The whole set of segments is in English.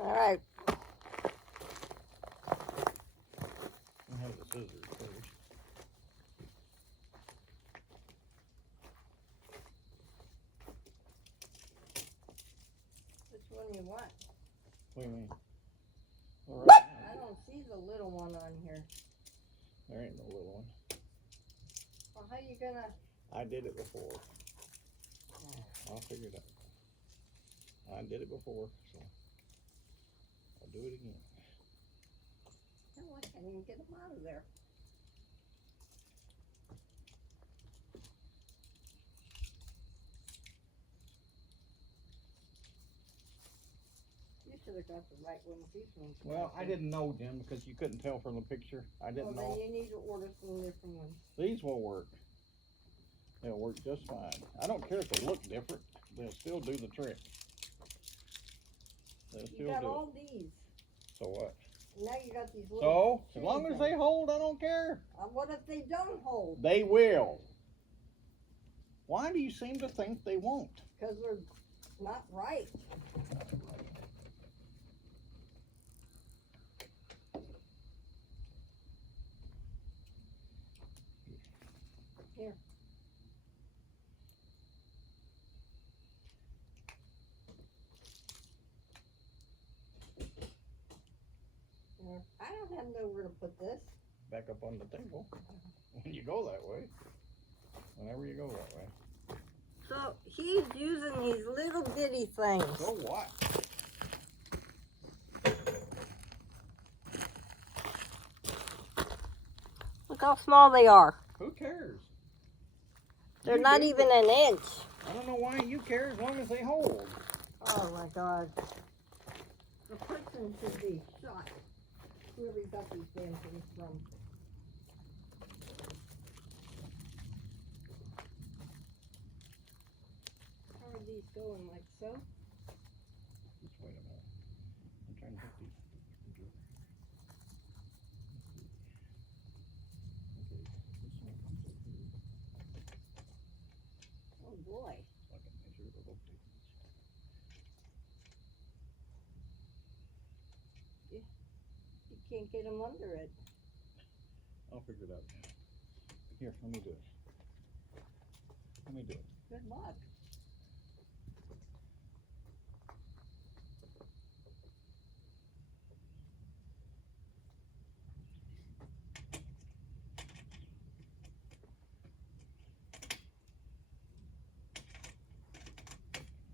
All right. I have the scissors first. Which one you want? What do you mean? All right. I don't see the little one on here. There ain't no little one. Well, how you gonna? I did it before. I'll figure it out. I did it before, so I'll do it again. No, I can't even get them out of there. You should have got the right ones. These ones. Well, I didn't know, Jim, because you couldn't tell from the picture. I didn't Well, know. then you need to order some different ones. These will work. They'll work just fine. I don't care if they look different. They'll still do the trick. They'll You still got do it. all these. So what? Now you got these little. So, as titty long as things. they hold, I don't care. What if they don't hold? They will. Why do you seem to think they won't? Because they're not right. Here. I don't have nowhere to put this. Back up on the table when you go that way. Whenever you go that way. So he's using these little bitty things. So what? Look how small they are. Who cares? They're You not do, even but an inch. I don't know why you care as long as they hold. Oh my God. The person should be shot. Whoever got these damn things from. How are these going? Like so? Just wait a minute. I'm trying to get these. Okay, this one comes up here. Oh boy. So I can measure the little distance. You can't get them under it. I'll figure it out. Here, let me do it. Let me do it. Good luck.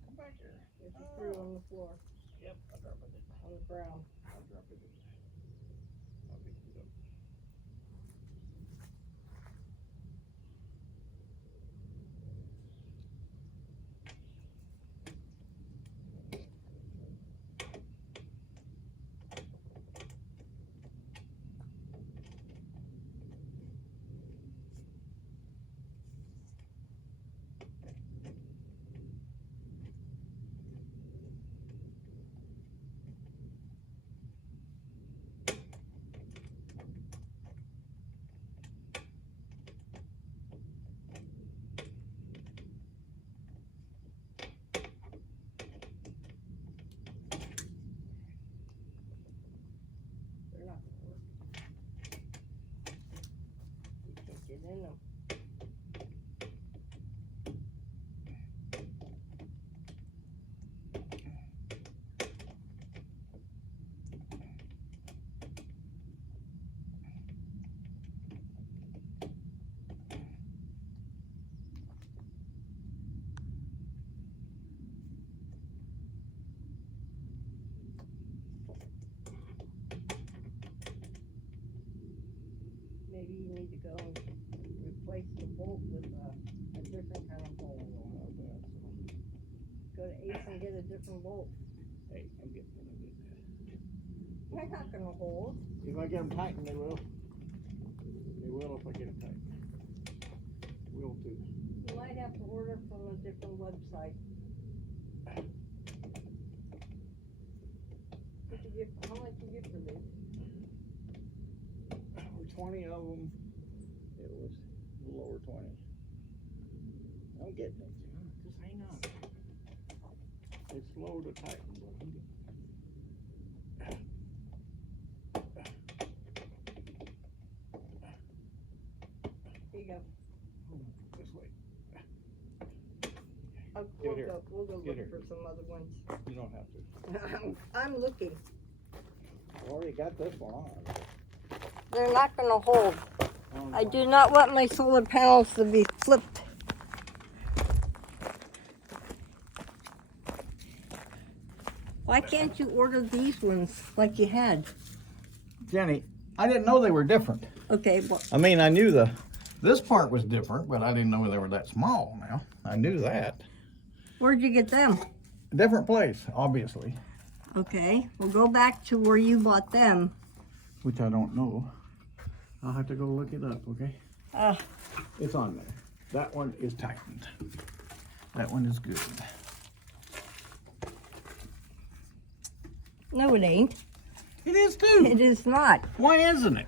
Come back here. There's a screw on the floor. Yep, I dropped it. On the ground. I'll drop it in. I'll pick it up. They're not gonna work. You can't get in them. Maybe you need to go and replace the bolt with a different kind of bolt. I don't have that, so. Go to Ace and get a different bolt. Hey, I'm getting one of these. They're not gonna hold. If I get them tightened, they will. They will if I get them tightened. Will too. You might have to order from a different website. What you get? How much you get for this? For 20 of them, it was a little over 20. I'm getting it, Jim. Just hang on. It's slow to tighten, but I'm getting it. Get look her. for some other ones. You don't have to. I'm looking. I already got this one on. They're not gonna hold. I do not want my solar panels to be flipped. Why can't you order these ones like you had? Jenny, I didn't know they were different. Okay, well, I mean, I knew this part was different, but I didn't know they were that small now. I knew that. where'd you get them? Different place, obviously, Okay, we'll go back to where you bought them. which I don't know. I'll have to go look it up, okay? Uh, It's on there. That one is tightened. That one is good. no, it ain't. It is too. It is not. Why isn't it?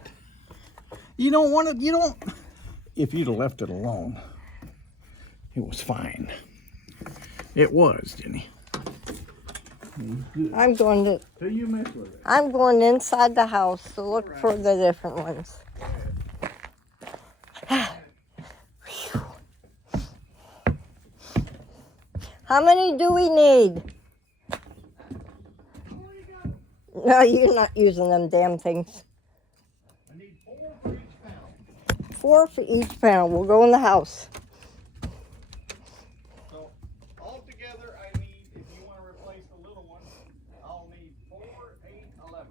You don't want it, you don't. If you'd have left it alone, it was fine. It was, Jenny. Good. I'm going to. Till you mess with it. I'm going inside the house to look for the different ones. How many do we need? No, you're not using them damn things. I need 4 for each panel. 4 for each panel. We'll go in the house. So altogether, I need, if you want to replace the little one, I'll need 4, 8, 11.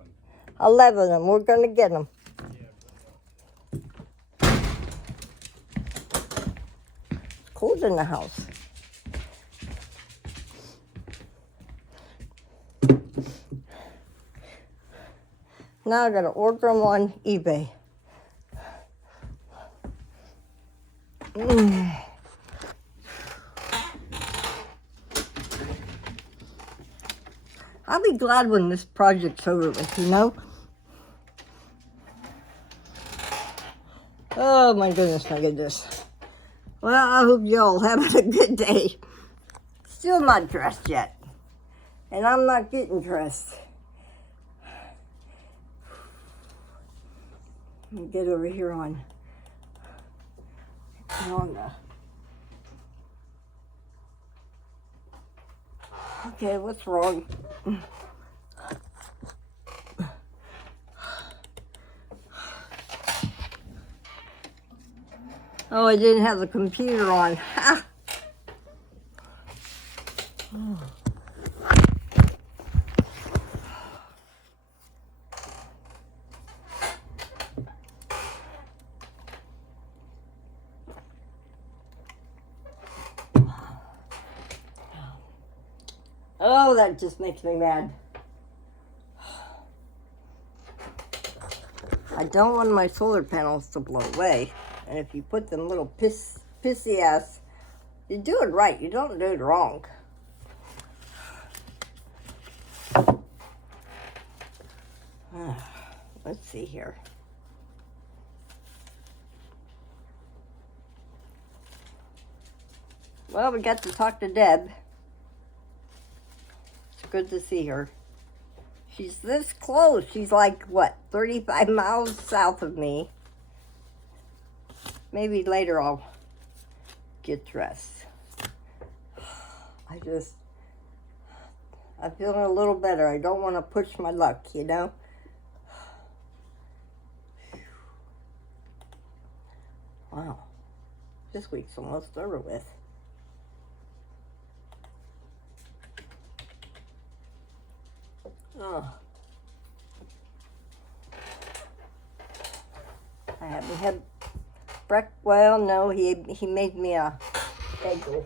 11 of them. We're going to get them. It's cold in the house. Now I got to order them on eBay. I'll be glad when this project's over with, you know? Oh my goodness, my goodness. Well, I hope y'all having a good day. Still not dressed yet. And I'm not getting dressed. Let me get over here on the... Okay, what's wrong? Oh, I didn't have the computer on. Ha! Oh, that just makes me mad. I don't want my solar panels to blow away. And if you put them little pissy ass, you do it right. You don't do it wrong. Let's see here. Well, we got to talk to Deb. It's good to see her. She's this close. She's like, what, 35 miles south of me. Maybe later I'll get dressed. I'm feeling a little better. I don't want to push my luck, you know? Wow. This week's almost over with. Oh. I haven't had well, no, he made me a bagel.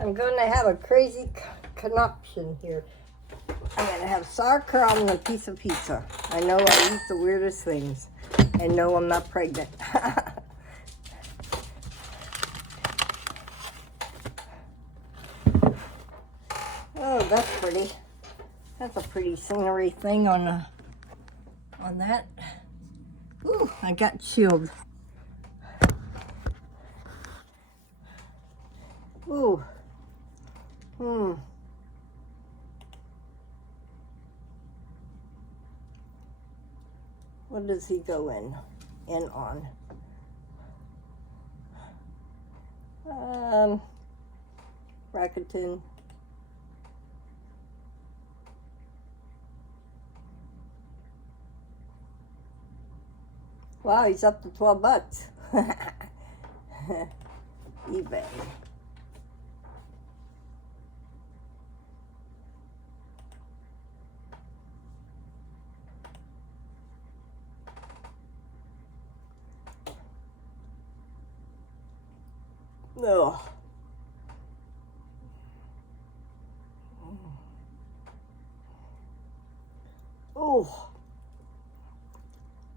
I'm going to have a crazy concoction here. I'm going to have sauerkraut and a piece of pizza. I know I eat the weirdest things. I know I'm not pregnant. Oh, that's pretty. That's a pretty scenery thing on that. Ooh, I got chilled. Ooh. What does he go in on? Rakuten. Wow, he's up to $12. eBay. No. Oh.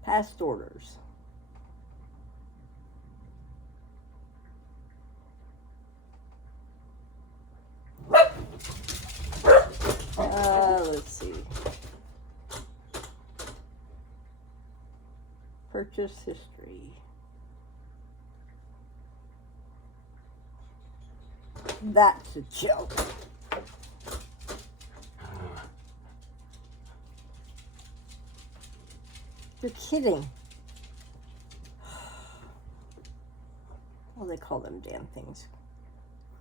Past orders. Let's see. Purchase history. That's a joke. You're kidding. What do they call them damn things?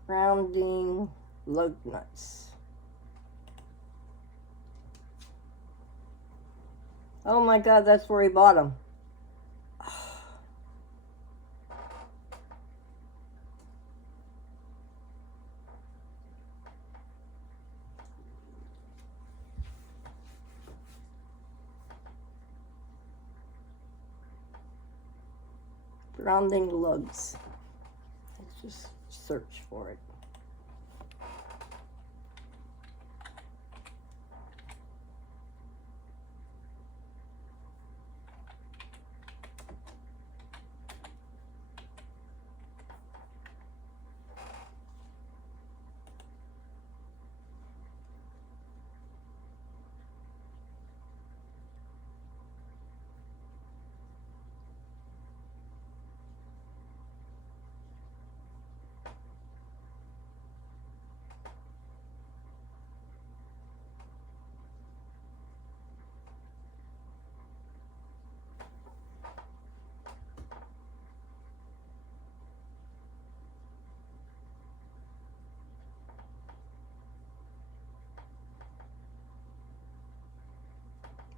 Grounding lug nuts. Oh my God, that's where he bought them. Grounding lugs. Let's just search for it.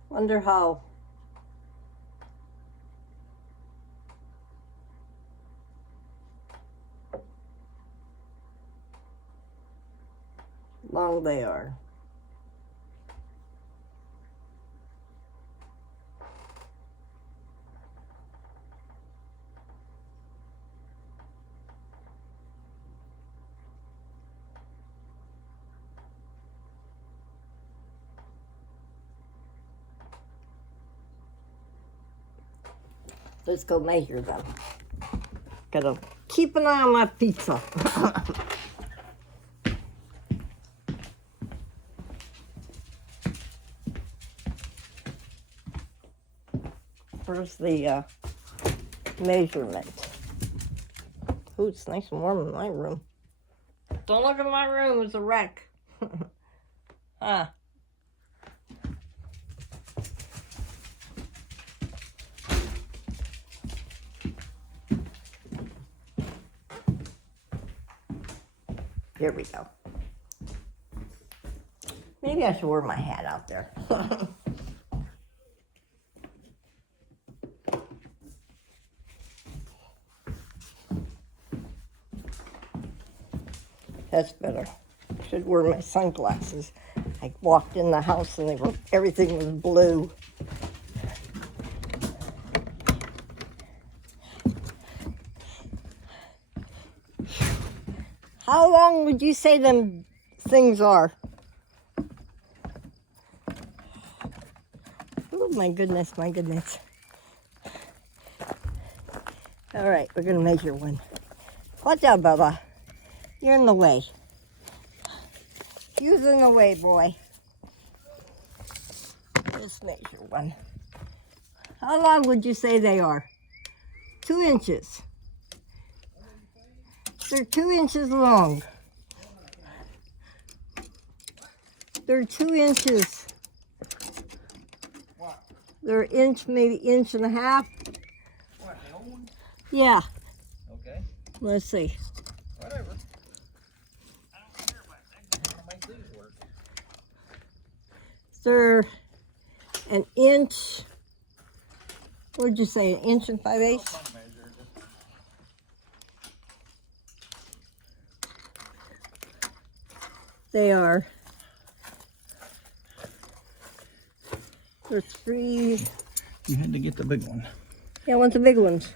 Wonder how long they are. Let's go measure them. Gotta keep an eye on my pizza. Where's the measurement? Ooh, it's nice and warm in my room. Don't look at my room, it's a wreck. Ah. Here we go. Maybe I should wear my hat out there. That's better. I should wear my sunglasses. I walked in the house and everything was blue. How long long would you say them things are? Oh my goodness, my goodness. All right, we're gonna measure one. Watch out, Bubba. You're in the way. You's in the way, boy. Let's measure one. How long would you say they are? 2 inches. They're 2 inches long. They're 2 inches. What? They're an inch, maybe inch and a half. What, the old one? Yeah. Okay. Let's see. Whatever. I don't care about that. I'm gonna make these work. They're an inch. What would you say? An inch and 5/8? They are. They're 3. You had to get the big one. Yeah, what's the big ones?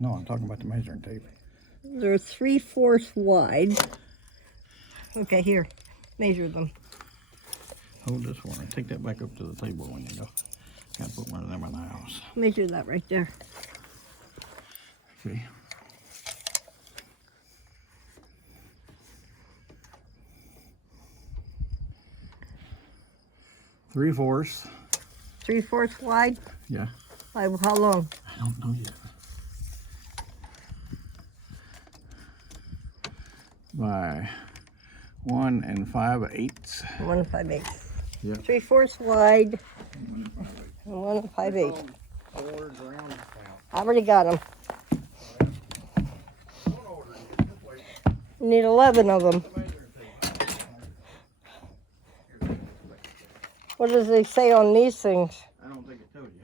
No, I'm talking about the measuring tape. They're 3/4 wide. Okay, here. Measure them. Hold this one and take that back up to the table when you go. Gotta put one of them in the house. Measure that right there. Okay. Three-fourths. 3/4 wide. Yeah. Like how long? I don't know yet. By 1 5/8. 1 5/8. Yeah. 3/4 wide. And 1 5/8. I already got them. Need 11 of them. What does they say on these things? I don't think it told you.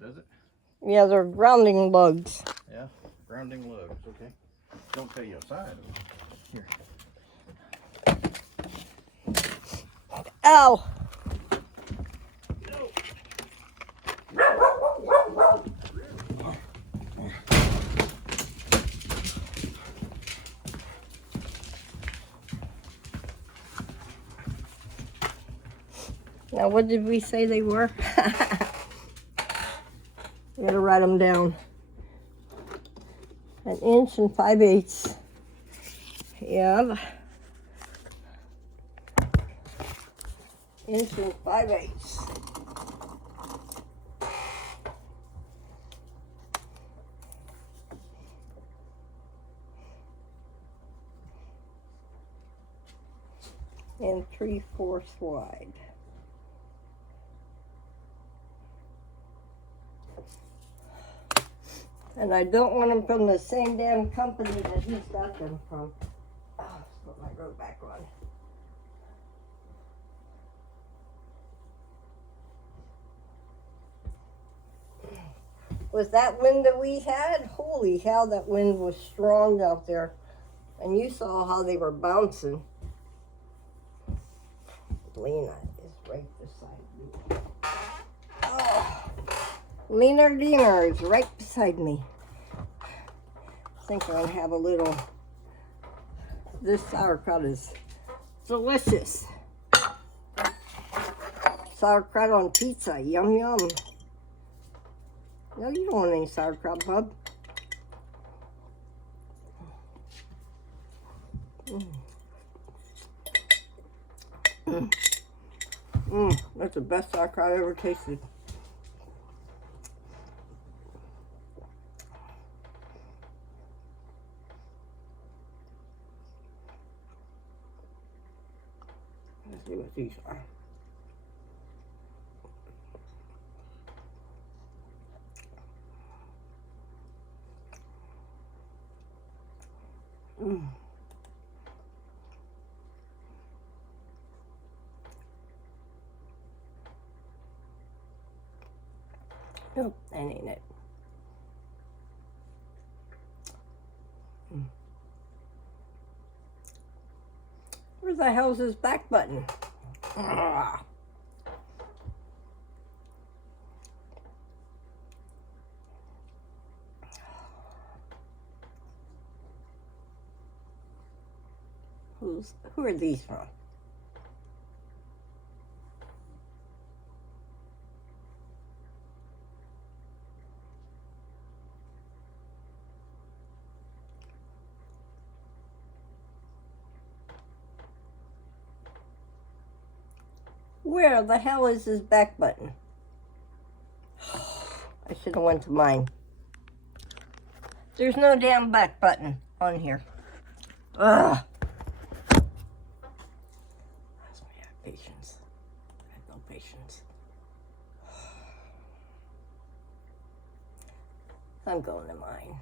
Does it? Yeah, they're grounding lugs. Yeah. Grounding lugs. Okay. Don't tell you a side of it. Here. Ow! Now, what did we say they were? I gotta write them down. 1 inch and 5/8. Yeah. 1 inch and 5/8. And 3/4 wide. And I don't want them from the same damn company that he's got them from. Oh, let's put my robe back on. Was that wind that we had? Holy hell, that wind was strong out there. And you saw how they were bouncing. Lena is right beside me. Oh, Lena Diener is right beside me. I think I'm gonna have a little. This sauerkraut is delicious. Sauerkraut on pizza, yum yum. No, you don't want any sauerkraut, bub. That's the best sauerkraut I ever tasted. Let's see what these are. Nope, that ain't it. Where the hell's his back button? Ah. Who are these from? Where the hell is his back button? I should have went to mine. There's no damn back button on here. Ugh. That's me have patience. I have no patience. I'm going to mine.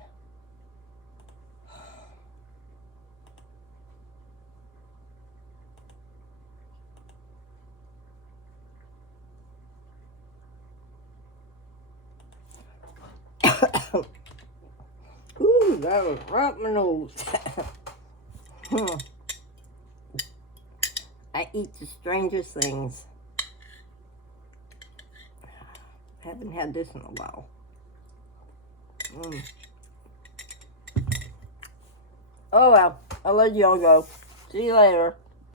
Ooh, that was right in my nose. I eat the strangest things. Haven't had this in a while. Oh well, I'll let y'all go. See you later.